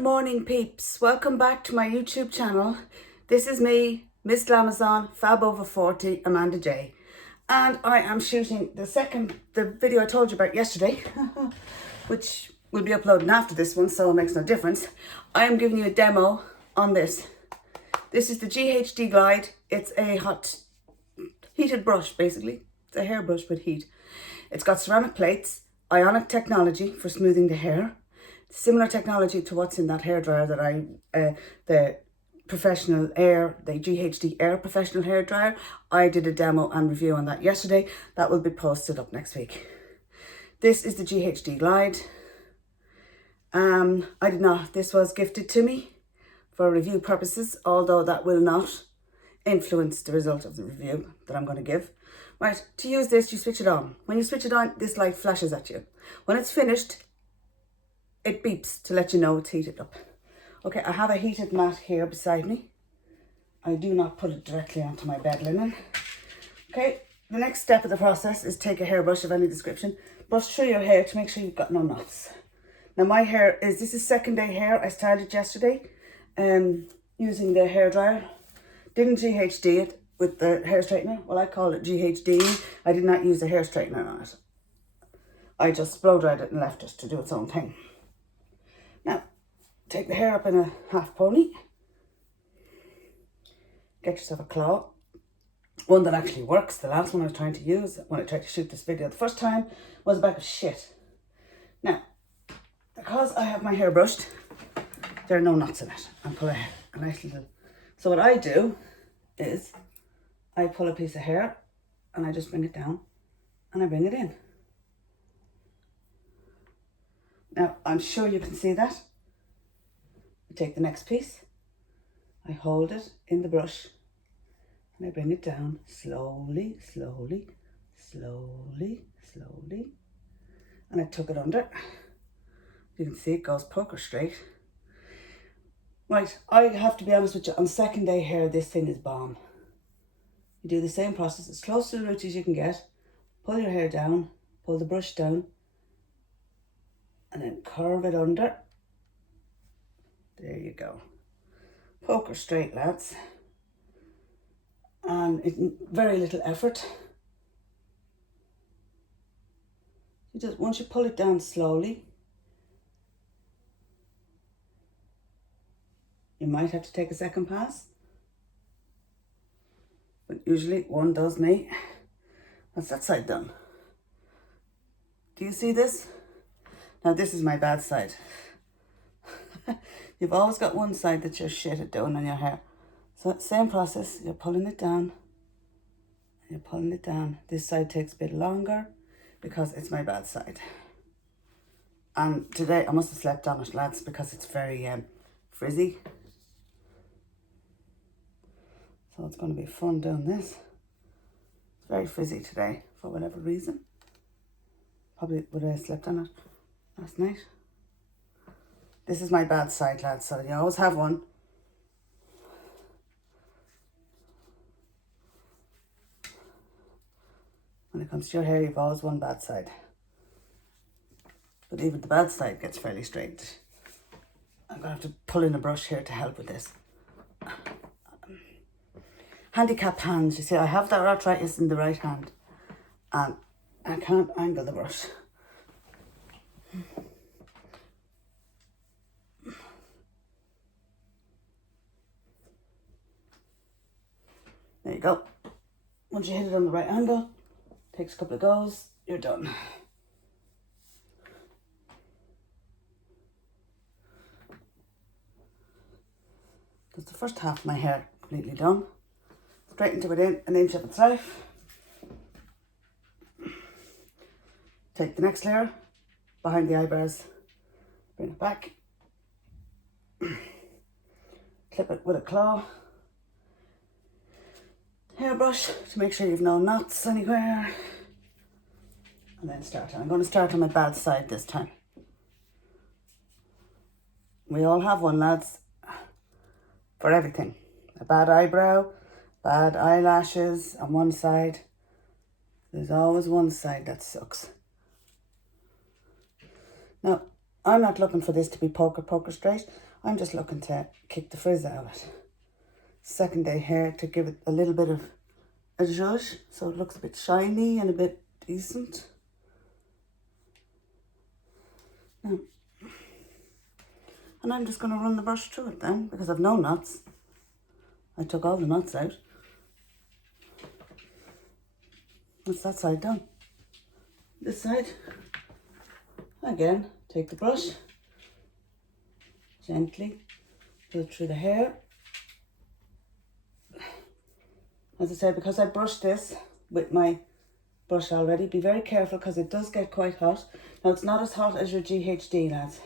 Good morning, peeps. Welcome back to my YouTube channel. This is me, Miss Glamazon, Fab Over 40, Amanda J. And I am shooting the video I told you about yesterday, which will be uploading after this one, so it makes no difference. I am giving you a demo on this. This is the GHD Glide. It's a heated brush, basically. It's a hairbrush with heat. It's got ceramic plates, ionic technology for smoothing the hair. Similar technology to what's in that hairdryer that the GHD Air professional hairdryer. I did a demo and review on that yesterday. That will be posted up next week. This is the GHD Glide. This was gifted to me for review purposes, although that will not influence the result of the review that I'm going to give. Right, to use this, you switch it on. When you switch it on, this light flashes at you. When it's finished, it beeps to let you know it's heated up. Okay, I have a heated mat here beside me. I do not put it directly onto my bed linen. Okay, the next step of the process is take a hairbrush of any description, brush through your hair to make sure you've got no knots. Now my hair this is second day hair. I started yesterday using the hairdryer. Didn't GHD it with the hair straightener. Well, I call it GHD. I did not use a hair straightener on it. I just blow dried it and left it to do its own thing. Now, take the hair up in a half pony. Get yourself a claw. One that actually works. The last one I was trying to use when I tried to shoot this video the first time was a bag of shit. Now, because I have my hair brushed, there are no knots in it. And pull a nice little... So what I do is I pull a piece of hair and I just bring it down and I bring it in. Now, I'm sure you can see that. I take the next piece, I hold it in the brush, and I bring it down slowly, slowly, slowly, slowly, and I tuck it under. You can see it goes poker straight. Right, I have to be honest with you, on second day hair, this thing is bomb. You do the same process, as close to the roots as you can get, pull your hair down, pull the brush down, and then curve it under. There you go. Poker straight, lads. And it's very little effort. Once you pull it down slowly, you might have to take a second pass, but usually one does me. That's that side done. Do you see this? Now this is my bad side. You've always got one side that you're shit at doing on your hair. So same process, you're pulling it down. You're pulling it down. This side takes a bit longer because it's my bad side. And today I must have slept on it, lads, because it's very frizzy. So it's going to be fun doing this. It's very frizzy today for whatever reason. Probably would I have slept on it last night. This is my bad side, lads, so you always have one. When it comes to your hair, you've always one bad side. But even the bad side gets fairly straight. I'm going to have to pull in a brush here to help with this. Handicap hands, you see, I have that arthritis in the right hand. And I can't angle the brush. There you go. Once you hit it on the right angle, takes a couple of goes, you're done. That's the first half of my hair completely done. Straighten to within an inch of its life. Take the next layer behind the eyebrows, bring it back, clip it with a claw. Hairbrush to make sure you've no knots anywhere, and then start. I'm going to start on my bad side this time. We all have one, lads, for everything. A bad eyebrow, bad eyelashes on one side. There's always one side that sucks. Now, I'm not looking for this to be poker straight. I'm just looking to kick the frizz out of it. Second day hair to give it a little bit of a zhuzh so it looks a bit shiny and a bit decent. Now, and I'm just going to run the brush through it then because I've no knots. I took all the knots out. That's that side done. This side, again, take the brush, gently go through the hair. As I said, because I brushed this with my brush already, be very careful because it does get quite hot. Now it's not as hot as your GHD, lads.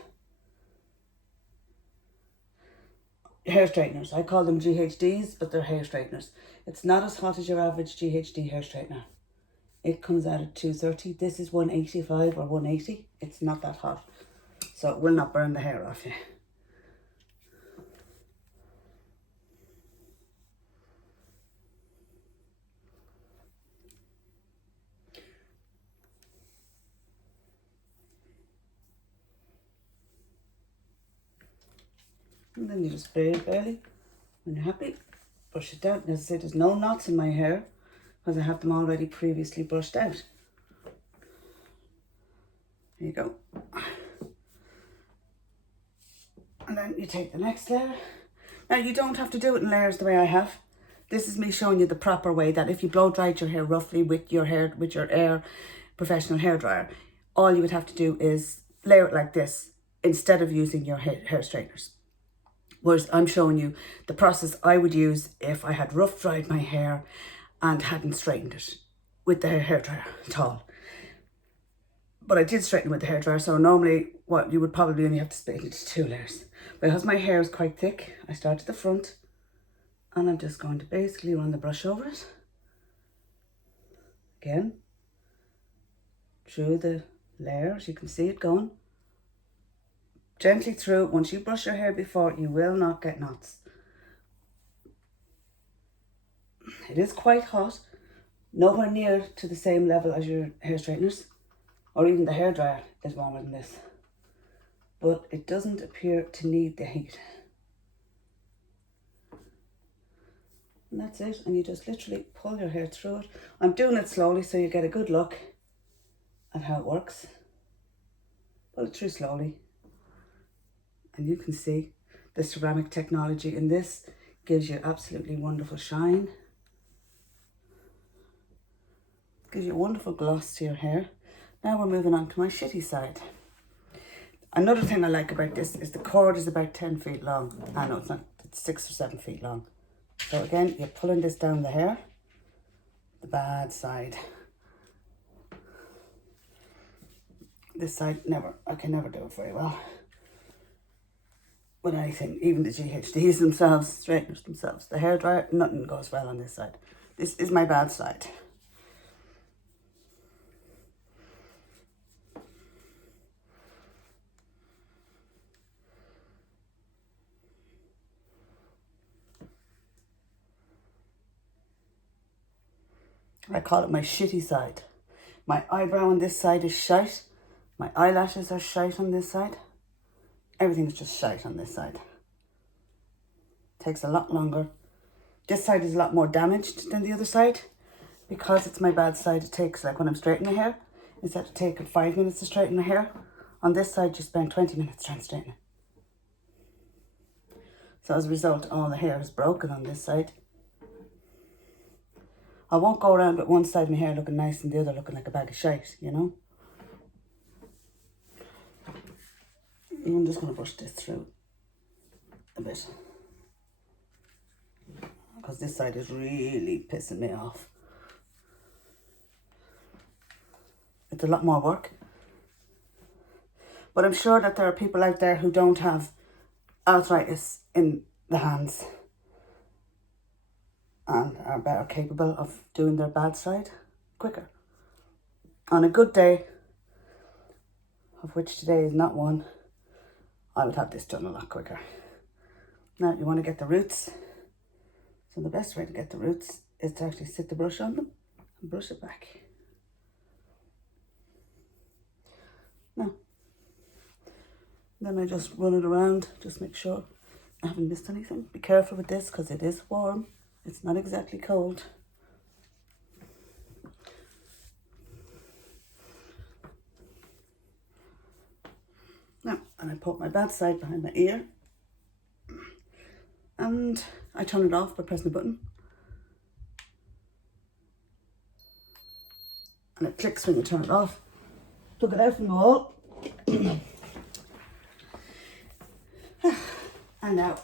Hair straighteners, I call them GHDs, but they're hair straighteners. It's not as hot as your average GHD hair straightener. It comes out at 230. This is 185 or 180. It's not that hot, so it will not burn the hair off you. And then you just barely, when you're happy, brush it down. As I said, there's no knots in my hair because I have them already previously brushed out. There you go. And then you take the next layer. Now you don't have to do it in layers the way I have. This is me showing you the proper way, that if you blow dried your hair roughly with your Air professional hairdryer, all you would have to do is layer it like this instead of using your hair straighteners. Whereas I'm showing you the process I would use if I had rough dried my hair and hadn't straightened it with the hairdryer at all. But I did straighten with the hairdryer, so normally what you would probably only have to split it into 2 layers. Because my hair is quite thick, I start at the front and I'm just going to basically run the brush over it. Again, through the layers, you can see it going. Gently through. Once you brush your hair before, you will not get knots. It is quite hot, nowhere near to the same level as your hair straighteners, or even the hairdryer is warmer than this. But it doesn't appear to need the heat. And that's it, and you just literally pull your hair through it. I'm doing it slowly so you get a good look at how it works. Pull it through slowly. And you can see the ceramic technology in this gives you absolutely wonderful shine. Gives you a wonderful gloss to your hair. Now we're moving on to my shitty side. Another thing I like about this is the cord is about 10 feet long. I know it's not, it's 6 or 7 feet long. So again, you're pulling this down the hair, the bad side. This side, I can never do it very well. With anything, even the GHDs themselves, straighteners themselves, the hairdryer, nothing goes well on this side. This is my bad side. I call it my shitty side. My eyebrow on this side is shite. My eyelashes are shite on this side. Everything's just shite on this side. Takes a lot longer. This side is a lot more damaged than the other side. Because it's my bad side, it takes, like when I'm straightening my hair, instead of taking 5 minutes to straighten my hair, on this side you spend 20 minutes trying to straighten it. So as a result, all the hair is broken on this side. I won't go around with one side of my hair looking nice and the other looking like a bag of shite, you know. I'm just going to brush this through a bit. Because this side is really pissing me off. It's a lot more work. But I'm sure that there are people out there who don't have arthritis in the hands and are better capable of doing their bad side quicker. On a good day, of which today is not one, I would have this done a lot quicker. Now you want to get the roots. So the best way to get the roots is to actually sit the brush on them and brush it back. Then I just run it around, just make sure I haven't missed anything. Be careful with this because it is warm. It's not exactly cold. Now, and I put my bad side behind my ear. And I turn it off by pressing a button. And it clicks when you turn it off. Plug it out from the wall. And now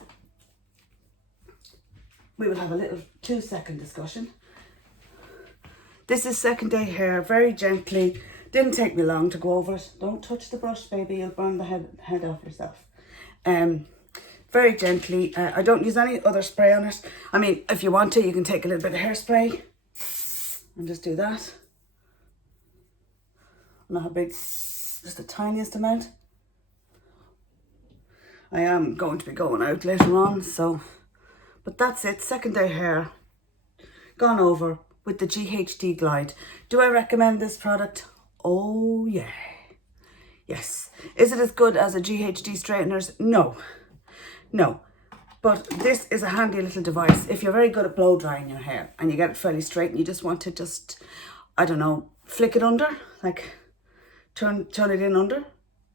we will have a little 2-second discussion. This is second day hair, very gently. Didn't take me long to go over it. Don't touch the brush, baby, you'll burn the head off yourself. Very gently. I don't use any other spray on it. I mean, if you want to, you can take a little bit of hairspray and just do that. Not how big, just the tiniest amount. I am going to be going out later on, so, but that's it. Second day hair gone over with the GHD Glide. Do I recommend this product? Oh yeah, yes. Is it as good as a GHD straighteners? No, but this is a handy little device. If you're very good at blow drying your hair and you get it fairly straight and you just want to I don't know, flick it under, like turn it in under.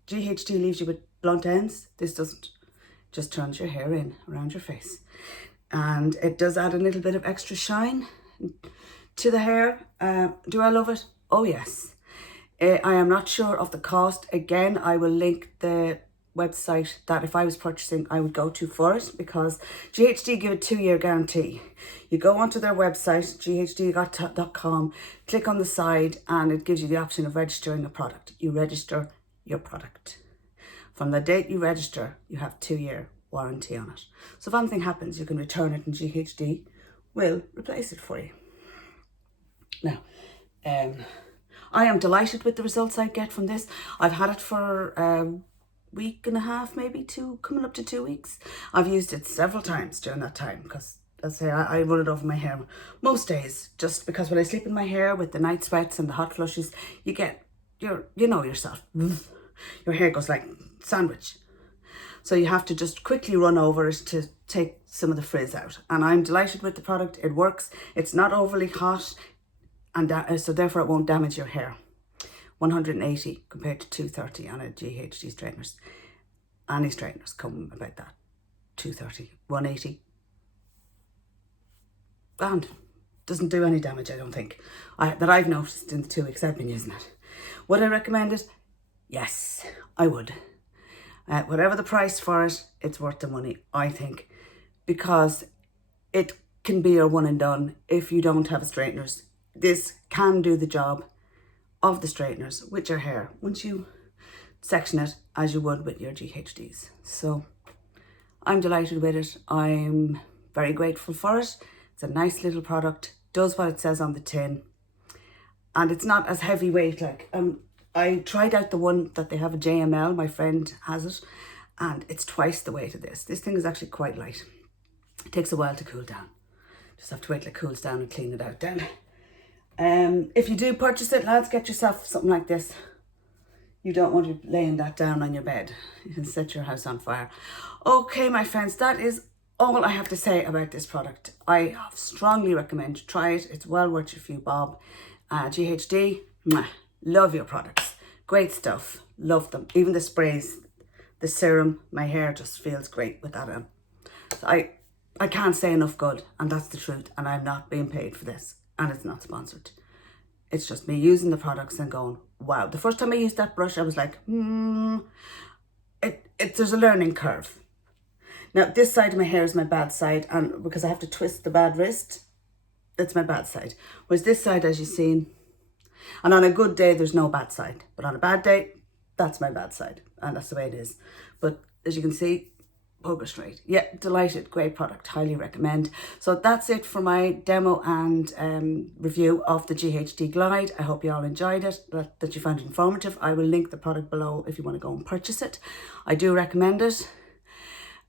GHD leaves you with blunt ends. This doesn't. Just turns your hair in around your face. And it does add a little bit of extra shine to the hair. Do I love it? Oh yes. I am not sure of the cost. Again, I will link the website that if I was purchasing, I would go to for it, because GHD give a 2-year guarantee. You go onto their website, ghdgot.com, click on the side, and it gives you the option of registering a product. You register your product. From the date you register, you have 2-year warranty on it. So if anything happens, you can return it and GHD will replace it for you. Now, I am delighted with the results I get from this. I've had it for a week and a half, maybe coming up to 2 weeks. I've used it several times during that time because, as I say, I run it over my hair most days, just because when I sleep in my hair with the night sweats and the hot flushes, you know yourself. Your hair goes like sandwich. So you have to just quickly run over it to take some of the frizz out. And I'm delighted with the product. It works. It's not overly hot, and so therefore it won't damage your hair. 180 compared to 230 on a GHD straighteners. Any straighteners come about that. 230, 180. And doesn't do any damage, I don't think, that I've noticed in the 2 weeks I've been using it. Would I recommend it? Yes, I would. Whatever the price for it, it's worth the money, I think, because it can be a one and done if you don't have a straighteners. This can do the job of the straighteners with your hair once you section it as you would with your GHDs. So I'm delighted with it. I'm very grateful for it. It's a nice little product, does what it says on the tin, and it's not as heavyweight. Like I tried out the one that they have, a JML, my friend has it, and it's twice the weight of this. This thing is actually quite light. It takes a while to cool down. Just have to wait till it cools down and clean it out then. If you do purchase it, lads, get yourself something like this. You don't want to be laying that down on your bed. You can set your house on fire. Okay, my friends, that is all I have to say about this product. I strongly recommend you try it. It's well worth your few bob. GHD, mwah, love your products. Great stuff. Love them. Even the sprays, the serum, my hair just feels great with that on. So I can't say enough good, and that's the truth. And I'm not being paid for this, and it's not sponsored. It's just me using the products and going, wow. The first time I used that brush, I was like, there's a learning curve. Now, this side of my hair is my bad side, and because I have to twist the bad wrist, it's my bad side. Whereas this side, as you've seen, and on a good day, there's no bad side. But on a bad day, that's my bad side. And that's the way it is. But as you can see, poker straight. Yeah, delighted. Great product. Highly recommend. So that's it for my demo and review of the GHD Glide. I hope you all enjoyed it, that you found it informative. I will link the product below if you want to go and purchase it. I do recommend it.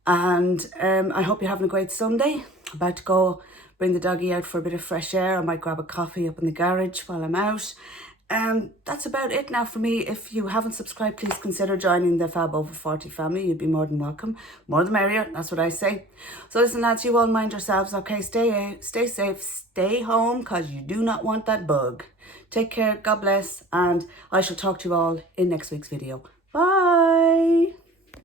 And I hope you're having a great Sunday. About to go bring the doggy out for a bit of fresh air. I might grab a coffee up in the garage while I'm out. That's about it now for me. If you haven't subscribed, please consider joining the Fab Over 40 family. You'd be more than welcome. More the merrier, that's what I say. So listen, lads, you all mind yourselves, okay? Stay safe, stay home, because you do not want that bug. Take care, God bless, and I shall talk to you all in next week's video. Bye!